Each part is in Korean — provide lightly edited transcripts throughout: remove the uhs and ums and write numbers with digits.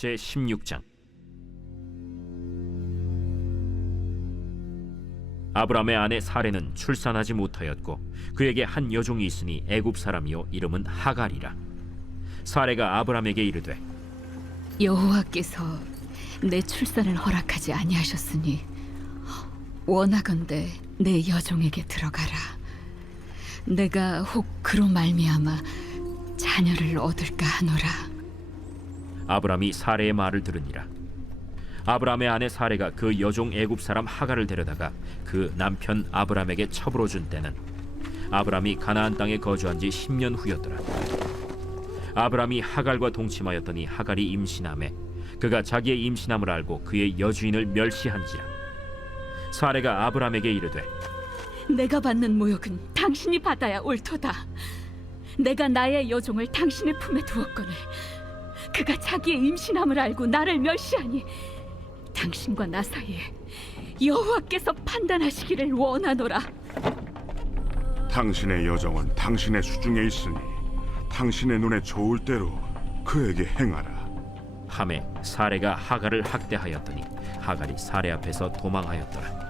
제16장. 아브람의 아내 사레는 출산하지 못하였고 그에게 한 여종이 있으니 애굽 사람이요 이름은 하갈이라. 사레가 아브람에게 이르되 여호와께서 내 출산을 허락하지 아니하셨으니 원하건대 내 여종에게 들어가라. 내가 혹 그로 말미암아 자녀를 얻을까 하노라. 아브람이 사레의 말을 들으니라. 아브람의 아내 사레가 그 여종 애굽 사람 하갈을 데려다가 그 남편 아브람에게 첩으로 준 때는 아브람이 가나안 땅에 거주한 지 10년 후였더라. 아브람이 하갈과 동침하였더니 하갈이 임신하매 그가 자기의 임신함을 알고 그의 여주인을 멸시한지라. 사레가 아브람에게 이르되 내가 받는 모욕은 당신이 받아야 옳도다. 내가 나의 여종을 당신의 품에 두었거늘 그가 자기의 임신함을 알고 나를 멸시하니 당신과 나 사이에 여호와께서 판단하시기를 원하노라. 당신의 여종은 당신의 수중에 있으니 당신의 눈에 좋을 대로 그에게 행하라. 하매 사레가 하갈을 학대하였더니 하갈이 사레 앞에서 도망하였더라.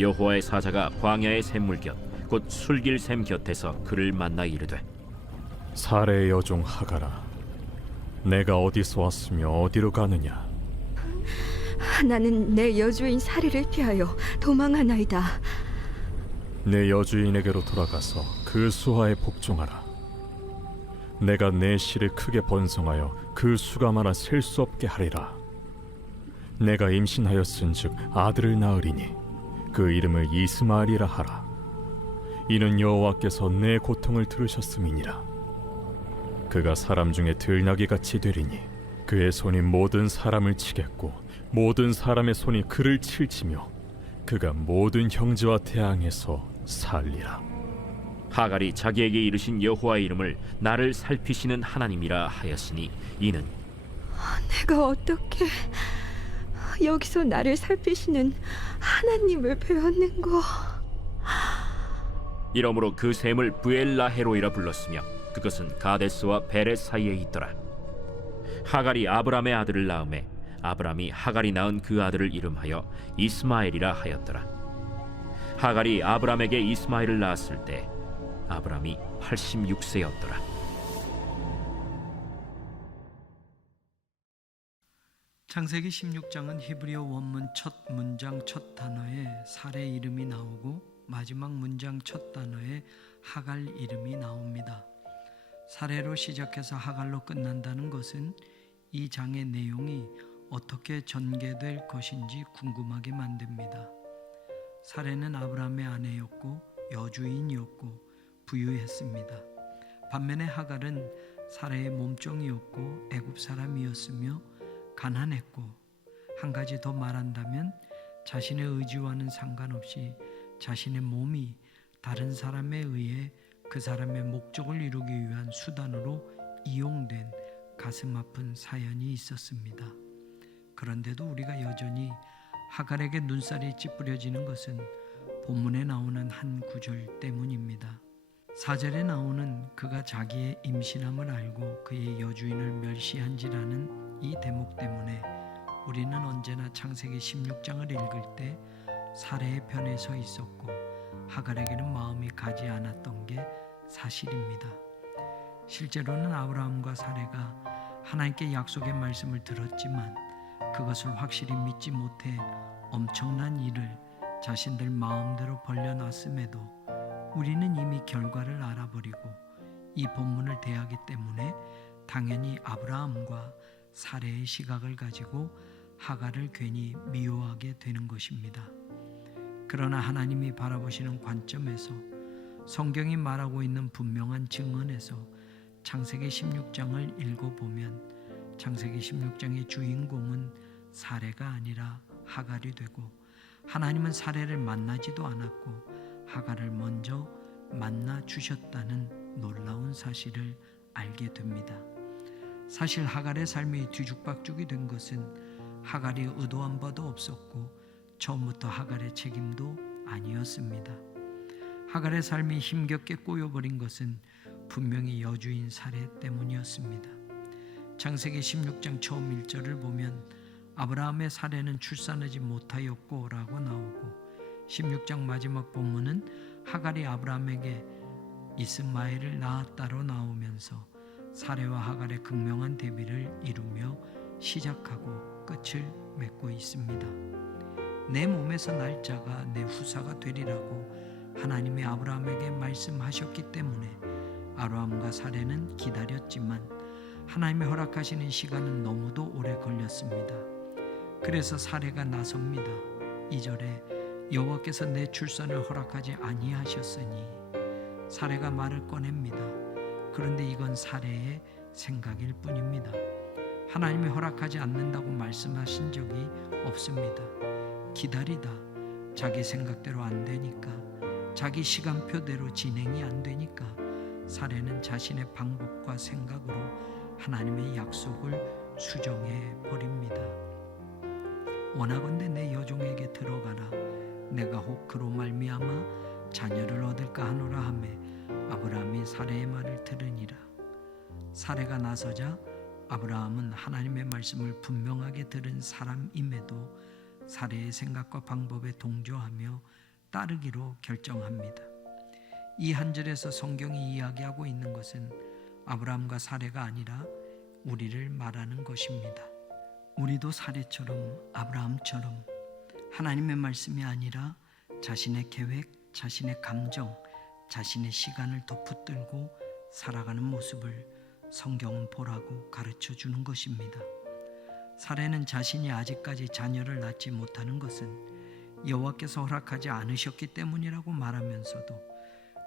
여호와의 사자가 광야의 샘물 곁 곧 술길 샘 곁에서 그를 만나 이르되 사레의 여종 하갈아, 내가 어디서 왔으며 어디로 가느냐? 나는 내 여주인 사리를 피하여 도망하나이다. 내 여주인에게로 돌아가서 그 수하에 복종하라. 내가 내 실을 크게 번성하여 그 수가 많아 셀 수 없게 하리라. 내가 임신하였은즉 아들을 낳으리니 그 이름을 이스마엘이라 하라. 이는 여호와께서 내 고통을 들으셨음이니라. 그가 사람 중에 들나귀같이 되리니 그의 손이 모든 사람을 치겠고 모든 사람의 손이 그를 칠지며 그가 모든 형제와 대항해서 살리라. 하갈이 자기에게 이르신 여호와의 이름을 나를 살피시는 하나님이라 하였으니 이는 내가 어떻게 여기서 나를 살피시는 하나님을 배웠는고. 이러므로 그 샘을 브엘라헤로이라 불렀으며 그것은 가데스와 베렛 사이에 있더라. 하갈이 아브람의 아들을 낳음에 아브람이 하갈이 낳은 그 아들을 이름하여 이스마엘이라 하였더라. 하갈이 아브람에게 이스마엘을 낳았을 때 아브람이 86세였더라. 창세기 16장은 히브리어 원문 첫 문장 첫 단어에 사레 이름이 나오고 마지막 문장 첫 단어에 하갈 이름이 나옵니다. 사레로 시작해서 하갈로 끝난다는 것은 이 장의 내용이 어떻게 전개될 것인지 궁금하게 만듭니다. 사레는 아브람의 아내였고 여주인이었고 부유했습니다. 반면에 하갈은 사레의 몸종이었고 애굽 사람이었으며 가난했고, 한 가지 더 말한다면 자신의 의지와는 상관없이 자신의 몸이 다른 사람에 의해 그 사람의 목적을 이루기 위한 수단으로 이용된 가슴 아픈 사연이 있었습니다. 그런데도 우리가 여전히 하갈에게 눈살이 찌푸려지는 것은 본문에 나오는 한 구절 때문입니다. 4절에 나오는 그가 자기의 임신함을 알고 그의 여주인을 멸시한지라는 이 대목 때문에 우리는 언제나 창세기 16장을 읽을 때 사레의 편에 서 있었고 하갈에게는 마음이 가지 않았던 게 사실입니다. 실제로는 아브라함과 사레가 하나님께 약속의 말씀을 들었지만 그것을 확실히 믿지 못해 엄청난 일을 자신들 마음대로 벌려놨음에도 우리는 이미 결과를 알아버리고 이 본문을 대하기 때문에 당연히 아브라함과 사레의 시각을 가지고 하갈을 괜히 미워하게 되는 것입니다. 그러나 하나님이 바라보시는 관점에서 성경이 말하고 있는 분명한 증언에서 창세기 16장을 읽어보면 창세기 16장의 주인공은 사레가 아니라 하갈이 되고 하나님은 사레를 만나지도 않았고 하갈을 먼저 만나 주셨다는 놀라운 사실을 알게 됩니다. 사실 하갈의 삶이 뒤죽박죽이 된 것은 하갈이 의도한 바도 없었고 처음부터 하갈의 책임도 아니었습니다. 하갈의 삶이 힘겹게 꼬여버린 것은 분명히 여주인 사레 때문이었습니다. 창세기 16장 처음 1절을 보면 아브라함의 사례는 출산하지 못하였고 라고 나오고 16장 마지막 본문은 하갈이 아브라함에게 이스마엘을 낳았다로 나오면서 사례와 하갈의 극명한 대비를 이루며 시작하고 끝을 맺고 있습니다. 내 몸에서 날 자가 내 후사가 되리라고 하나님이 아브라함에게 말씀하셨기 때문에 아브라함과 사례는 기다렸지만 하나님이 허락하시는 시간은 너무도 오래 걸렸습니다. 그래서 사례가 나섭니다. 2절에 여호와께서 내 출산을 허락하지 아니하셨으니 사례가 말을 꺼냅니다. 그런데 이건 사례의 생각일 뿐입니다. 하나님이 허락하지 않는다고 말씀하신 적이 없습니다. 기다리다 자기 생각대로 안 되니까, 자기 시간표대로 진행이 안 되니까 사례는 자신의 방법과 생각으로 하나님의 약속을 수정해 버립니다. 원하건대 내 여종에게 들어가라. 내가 혹 그로 말미암아 자녀를 얻을까 하노라 하매 아브라함이 사례의 말을 들으니라. 사례가 나서자 아브라함은 하나님의 말씀을 분명하게 들은 사람임에도 사례의 생각과 방법에 동조하며 따르기로 결정합니다. 이 한 절에서 성경이 이야기하고 있는 것은 아브라함과 사례가 아니라 우리를 말하는 것입니다. 우리도 사례처럼 아브라함처럼 하나님의 말씀이 아니라 자신의 계획, 자신의 감정, 자신의 시간을 덧붙들고 살아가는 모습을 성경은 보라고 가르쳐 주는 것입니다. 사례는 자신이 아직까지 자녀를 낳지 못하는 것은 여호와께서 허락하지 않으셨기 때문이라고 말하면서도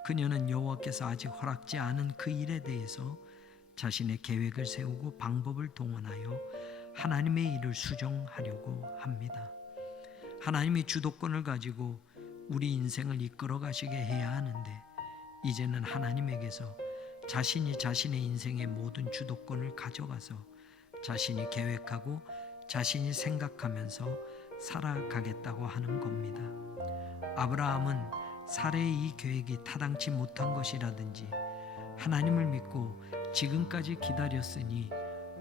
그녀는 여호와께서 아직 허락지 않은 그 일에 대해서 자신의 계획을 세우고 방법을 동원하여 하나님의 일을 수정하려고 합니다. 하나님이 주도권을 가지고 우리 인생을 이끌어 가시게 해야 하는데 이제는 하나님에게서 자신이 자신의 인생의 모든 주도권을 가져가서 자신이 계획하고 자신이 생각하면서 살아가겠다고 하는 겁니다. 아브라함은 사례의 이 계획이 타당치 못한 것이라든지 하나님을 믿고 지금까지 기다렸으니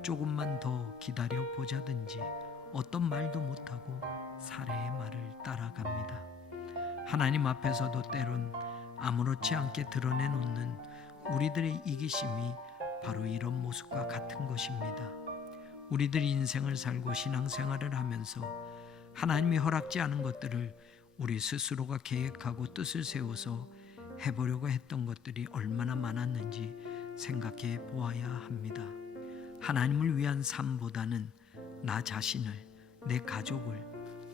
조금만 더 기다려 보자든지 어떤 말도 못하고 사례의 말을 따라갑니다. 하나님 앞에서도 때론 아무렇지 않게 드러내놓는 우리들의 이기심이 바로 이런 모습과 같은 것입니다. 우리들이 인생을 살고 신앙생활을 하면서 하나님이 허락지 않은 것들을 우리 스스로가 계획하고 뜻을 세워서 해보려고 했던 것들이 얼마나 많았는지 생각해 보아야 합니다. 하나님을 위한 삶보다는 나 자신을, 내 가족을,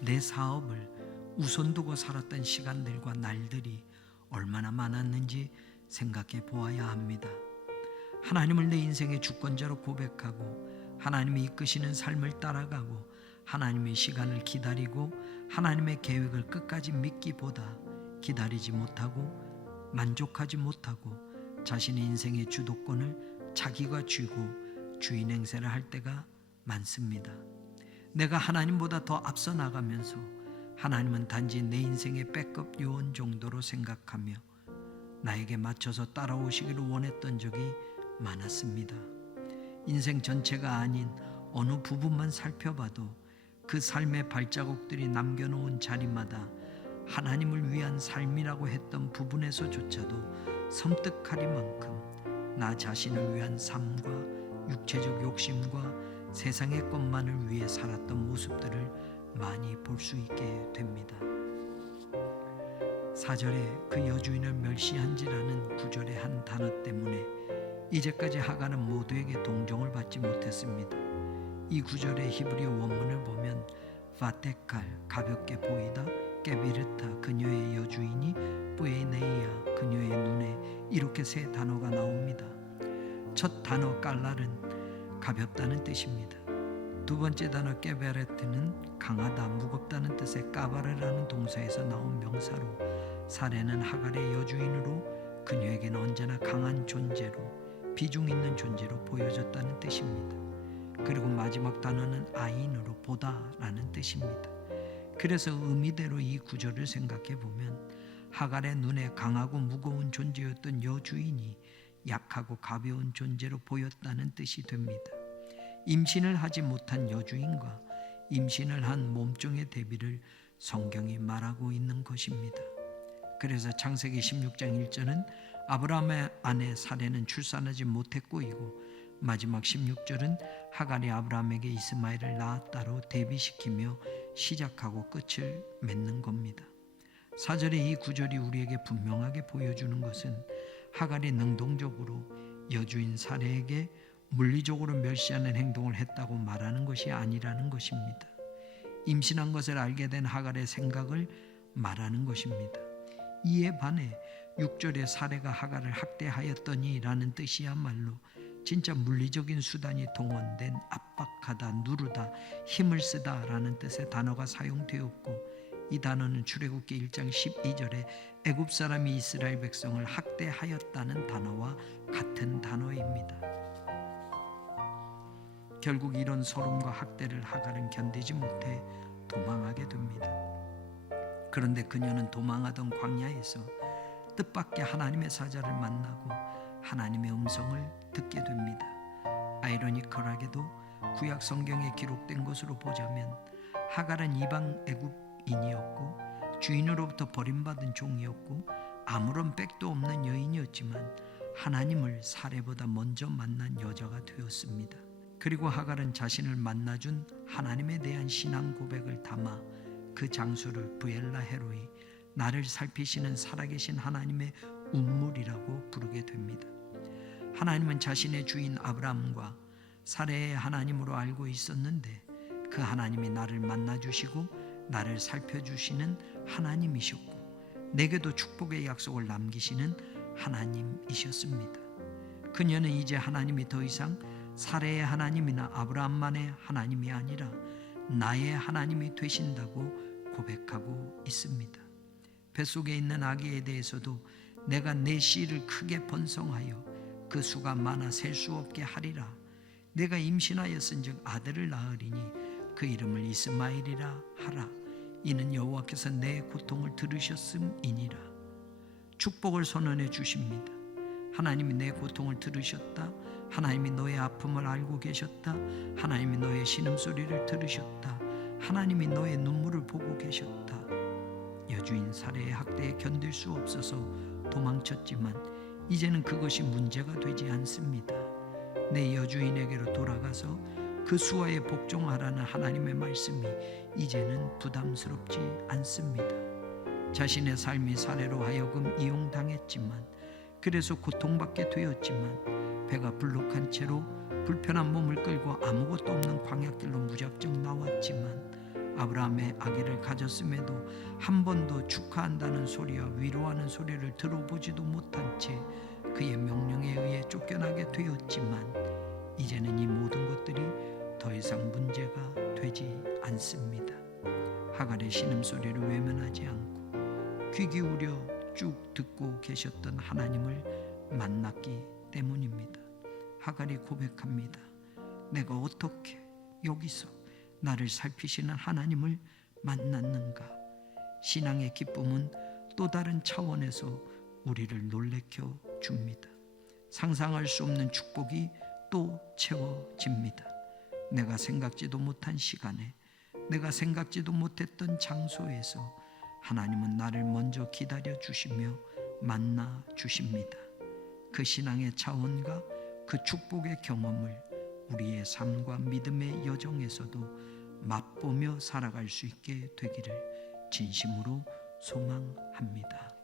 내 사업을 우선 두고 살았던 시간들과 날들이 얼마나 많았는지 생각해 보아야 합니다. 하나님을 내 인생의 주권자로 고백하고 하나님이 이끄시는 삶을 따라가고 하나님의 시간을 기다리고 하나님의 계획을 끝까지 믿기보다 기다리지 못하고 만족하지 못하고 자신의 인생의 주도권을 자기가 쥐고 주인 행세를 할 때가 많습니다. 내가 하나님보다 더 앞서 나가면서 하나님은 단지 내 인생의 백업 요원 정도로 생각하며 나에게 맞춰서 따라오시기를 원했던 적이 많았습니다. 인생 전체가 아닌 어느 부분만 살펴봐도 그 삶의 발자국들이 남겨놓은 자리마다 하나님을 위한 삶이라고 했던 부분에서조차도 섬뜩하리만큼 나 자신을 위한 삶과 육체적 욕심과 세상의 것만을 위해 살았던 모습들을 많이 볼 수 있게 됩니다. 4절에 그 여주인을 멸시한지라는 9절의 한 단어 때문에 이제까지 하갈은 모두에게 동정을 받지 못했습니다. 이 9절의 히브리어 원문을 보면 바테칼 가볍게 보이다, 깨비르타 그녀의 여주인이, 뿌에네이아 그녀의 눈에, 이렇게 세 단어가 나옵니다. 첫 단어 깔랄은 가볍다는 뜻입니다. 두 번째 단어 깨베레트는 강하다, 무겁다는 뜻의 까바르라는 동사에서 나온 명사로 사례는 하갈의 여주인으로 그녀에게는 언제나 강한 존재로 비중 있는 존재로 보여졌다는 뜻입니다. 그리고 마지막 단어는 아인으로 보다라는 뜻입니다. 그래서 의미대로 이 구절을 생각해 보면 하갈의 눈에 강하고 무거운 존재였던 여주인이 약하고 가벼운 존재로 보였다는 뜻이 됩니다. 임신을 하지 못한 여주인과 임신을 한 몸종의 대비를 성경이 말하고 있는 것입니다. 그래서 창세기 16장 1절은 아브라함의 아내 사레는 출산하지 못했고이고 마지막 16절은 하갈이 아브라함에게 이스마엘을 낳았다로 대비시키며 시작하고 끝을 맺는 겁니다. 4절의 이 구절이 우리에게 분명하게 보여주는 것은 하갈이 능동적으로 여주인 사레에게 물리적으로 멸시하는 행동을 했다고 말하는 것이 아니라는 것입니다. 임신한 것을 알게 된 하갈의 생각을 말하는 것입니다. 이에 반해 6절의 사레가 하갈을 학대하였더니 라는 뜻이야말로 진짜 물리적인 수단이 동원된 압박하다, 누르다, 힘을 쓰다 라는 뜻의 단어가 사용되었고 이 단어는 출애굽기 1장 12절에 애굽 사람이 이스라엘 백성을 학대하였다는 단어와 같은 단어입니다. 결국 이런 소름과 학대를 하갈은 견디지 못해 도망하게 됩니다. 그런데 그녀는 도망하던 광야에서 뜻밖의 하나님의 사자를 만나고 하나님의 음성을 듣게 됩니다. 아이러니컬하게도 구약 성경에 기록된 것으로 보자면 하갈은 이방 애굽인이었고 주인으로부터 버림받은 종이었고 아무런 백도 없는 여인이었지만 하나님을 사레보다 먼저 만난 여자가 되었습니다. 그리고 하갈은 자신을 만나준 하나님에 대한 신앙 고백을 담아 그 장소를 부엘라 헤로이, 나를 살피시는 살아계신 하나님의 운물이라고 부르게 됩니다. 하나님은 자신의 주인 아브라함과 사레의 하나님으로 알고 있었는데 그 하나님이 나를 만나주시고 나를 살펴주시는 하나님이셨고 내게도 축복의 약속을 남기시는 하나님이셨습니다. 그녀는 이제 하나님이 더 이상 사레의 하나님이나 아브라함만의 하나님이 아니라 나의 하나님이 되신다고 고백하고 있습니다. 뱃속에 있는 아기에 대해서도 내가 내 씨를 크게 번성하여 그 수가 많아 셀 수 없게 하리라. 내가 임신하였은즉 아들을 낳으리니 그 이름을 이스마엘이라 하라. 이는 여호와께서 내 고통을 들으셨음이니라. 축복을 선언해 주십니다. 하나님이 내 고통을 들으셨다. 하나님이 너의 아픔을 알고 계셨다. 하나님이 너의 신음소리를 들으셨다. 하나님이 너의 눈물을 보고 계셨다. 여주인 사레의 학대에 견딜 수 없어서 도망쳤지만 이제는 그것이 문제가 되지 않습니다. 내 여주인에게로 돌아가서 그 수하에 복종하라는 하나님의 말씀이 이제는 부담스럽지 않습니다. 자신의 삶이 사레로 하여금 이용당했지만 그래서 고통받게 되었지만 배가 불룩한 채로 불편한 몸을 끌고 아무것도 없는 광야길로 무작정 나왔지만 아브라함의 아기를 가졌음에도 한 번도 축하한다는 소리와 위로하는 소리를 들어보지도 못한 채 그의 명령에 의해 쫓겨나게 되었지만 이제는 이 모든 것들이 더 이상 문제가 되지 않습니다. 하갈의 신음소리를 외면하지 않고 귀 기울여 쭉 듣고 계셨던 하나님을 만났기 때문입니다. 하갈이 고백합니다. 내가 어떻게 여기서 나를 살피시는 하나님을 만났는가? 신앙의 기쁨은 또 다른 차원에서 우리를 놀래켜 줍니다. 상상할 수 없는 축복이 또 채워집니다. 내가 생각지도 못한 시간에 내가 생각지도 못했던 장소에서 하나님은 나를 먼저 기다려 주시며 만나 주십니다. 그 신앙의 차원과 그 축복의 경험을 우리의 삶과 믿음의 여정에서도 맛보며 살아갈 수 있게 되기를 진심으로 소망합니다.